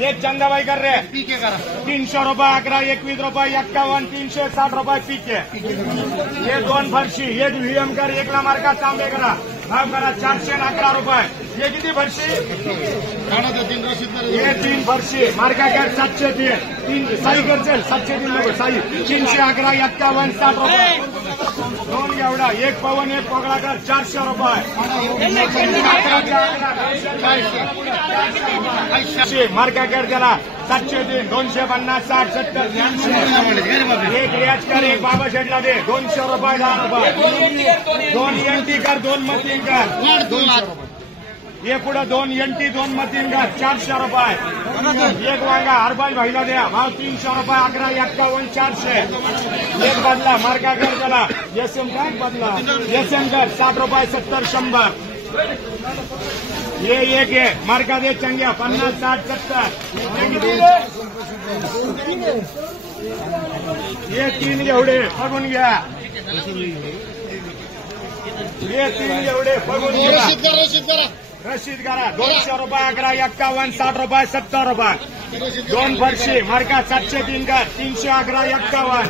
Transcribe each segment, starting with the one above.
एक चंदाबाई कर रहे 300 रुपये 11 21 रुपये 51 360 रुपये पीके ये दोन फरशी एक व्हीएम कर एक ला मार्का तांबे करा भाव करा 411 रुपये ये किती फरशी ये 3 फरशी मार्का कर 703 साई कर चल 703 नको साई 311 51 60 रुपये दोन एवढा एक पवन एक पगडा कर 400 रुपये मार्का कर त्याला 703 250 60 70 एक रियाज कर एक बाबा शेटला दे 200 रुपये 10 रुपये दोन एनटी कर दोन मतीन कर ये पुढे दोन एनटी दोन मतीन कर 400 रुपये एक वांगा हरबाज भाईला द्या भाव 300 रुपये 11 51 400 एक बदला मार्का कर त्याला एसएम काय बदला एसएम कर 60 रुपये 70 100 ये एक है मार्का दे चंग्या 50 60 70 ये 3 एवढे बघून घ्या ये 3 एवढे बघून घ्या रशीद करा 200 रुपये 11 51 60 रुपये 70 रुपये दोन फरशी मार्का 703 का 311 51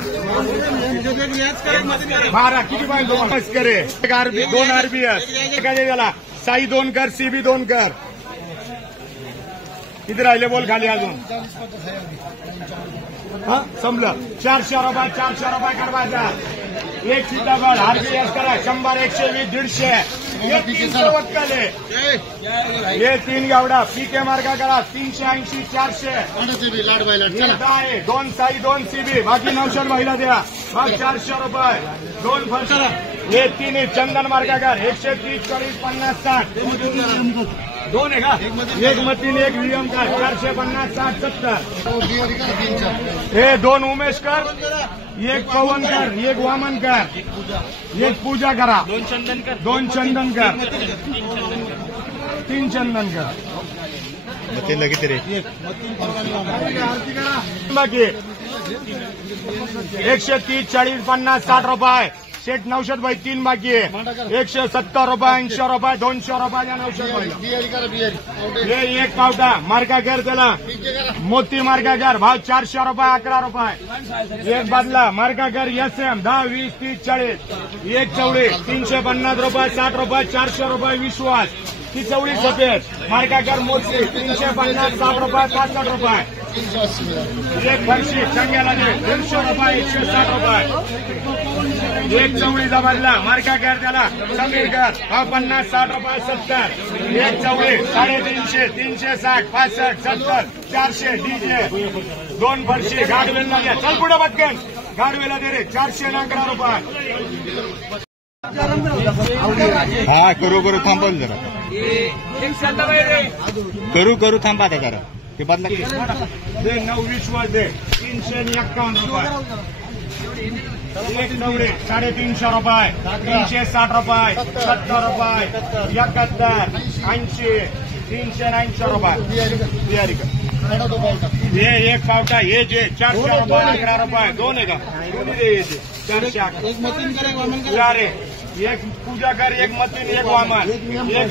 12 किती पाहिजे दोन करे दोन आरबीएस काय त्याला साई 2 कर सीबी 2 कर किती राहिले बोल खाली अजून संपलं 400 रुपये 400 रुपये करवायचा एक सीताफळ आरबीएस करा 100 120 150 वक्कले ये 3 गावडा पीके मार्का करा 380 400 दोन साई 2 सीबी बाकी 900 महिला द्या भाव 400 रुपये दोन फरशी ये 3 चंदन मार्का कर 130 40 50 60 दोन आहे का एक मतीन एक व्हीएम कर 450 60 70 हे दोन उमेश कर एक पवन कर एक वामन कर एक पूजा करा 2 चंदन कर 3 चंदन कर किती रे बाकी 130 40 50 60 रुपये शेठ 900 भाई 3 बाकी आहे 170 रुपये 80 रुपये 200 रुपये 900 ये एक पावटा मार्का कर त्याला मोती मार्का कर भाव 400 रुपये 11 रुपये एक बदला मार्का कर एसएम 10 20 30 40 एक चवडी 350 रुपये 60 रुपये 400 रुपये विश्वास ती चवडी सफेद मार्का कर मोती 350 60 रुपये 65 रुपये एक फरशी चंग्याला दे 150 रुपये 160 रुपये एक चवडीचा बदला मार्का कर त्याला समीर कर भाव 50 60 रुपये 70 एक चवडी 350 360 65 70 400 डीजे दोन फरशी गाडवेलला द्या चल पुढे पटकन गाडवेला दे रे 411 रुपये हा करू थांबवलं जरा करू थांबा आता जरा ते बदला दे 9 विश्वास दे 351 रुपये एक नवडे 350 रुपये 360 रुपये 70 रुपये 71 80 390 रुपये ये एक पावटा ये जे 400 रुपये 11 रुपये दोन आहे का चार एक पूजा कर एक मतीन एक वामन एक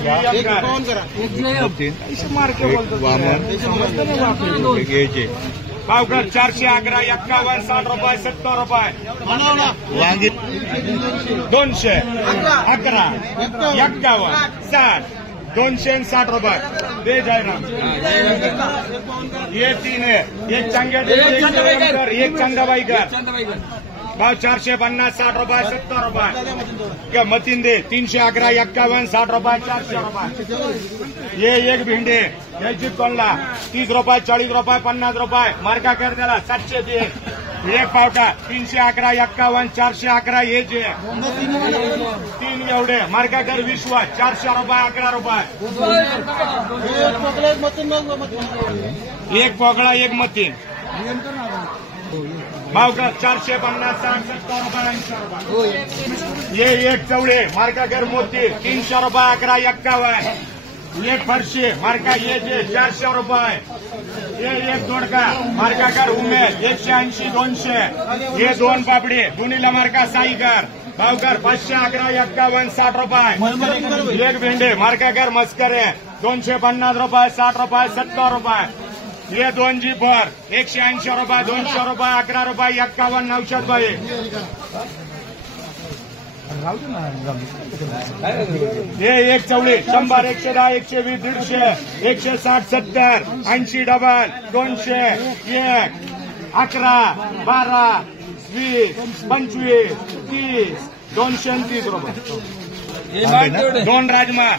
मार्के बोलतो भाव कर 411 51 60 रुपये 70 रुपये वांगी 200 11 51 60 260 रुपये दे जायना ये 3 है एक चंगे एक चंदाबाई कर भाव 450 60 रुपये 70 रुपये क्या मतीन दे 311 51 60 रुपये 400 रुपये ये एक भिंडे याची तोडला 30 रुपये 40 रुपये 50 रुपये मार्का कर त्याला 700 दे एक पावटा 311 51 411 ये जे 3 एवढे मार्का कर विश्वास 400 रुपये 11 रुपये एक पोकळा एक मतीन भाव कर 450 60 70 रुपये 80 रुपये ये एक चवडे मार्का कर मोती 300 रुपये 11 51 एक फरशी मार्का ये 400 रुपये. ये एक दोडका मार्का कर उमेद 180 200. ये दोन पापडी दोन्हीला मार्का साईकर भावकर 511 51 60 रुपये. एक भेंडे मार्का कर मस्करे 250 रुपये 60 रुपये 70 रुपये. ये दोन जीपर 180 रुपये 200 रुपये 11 रुपये 51 900 रुपये. हे एक चवळी 100 110 120 150 160 70 80 डबल 200 1 11 12 20 25 30 230 रुपये. दोन राजमा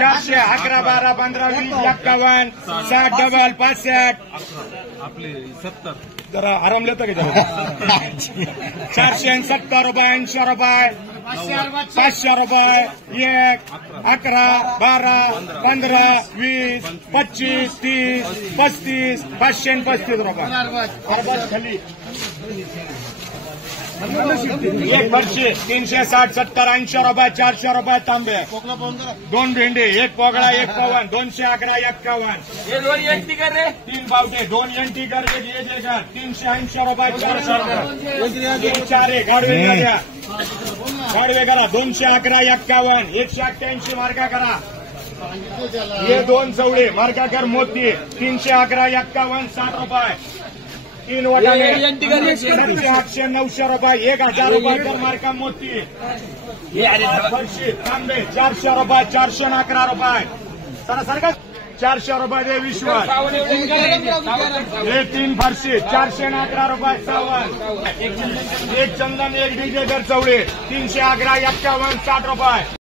400 11 12 15 20 51 60 डबल 65 आपले 70 जरा आराम लेता का जरा 470 रुपये 80 रुपये 500 रुपये 1 11 12 15 20 25 30 35 535 रुपये. खाली एक फरशी 360 70 80 रुपये 400 रुपये तांबे. दोन भेंडे एक पोगळा एक पवन 211 51. तीन बावटे दोन एंटीकर एक ये देगा 380 रुपये 400 रुपये. एक चारे गाडवे करा 211 51 188 मार्का करा. ये दोन चवळे मार्का कर मोती 311 51 60 रुपये. तीन वाटाणे 800 900 रुपये 1000 रुपये कर मार्का मोती. फरशी तांबे 400 रुपये 411 रुपये. सारखं 400 रुपये दे विश्वास. हे तीन फरशी 411 रुपये 51. एक चंदन एक डीजे कर चवळे 311 51 60 रुपये.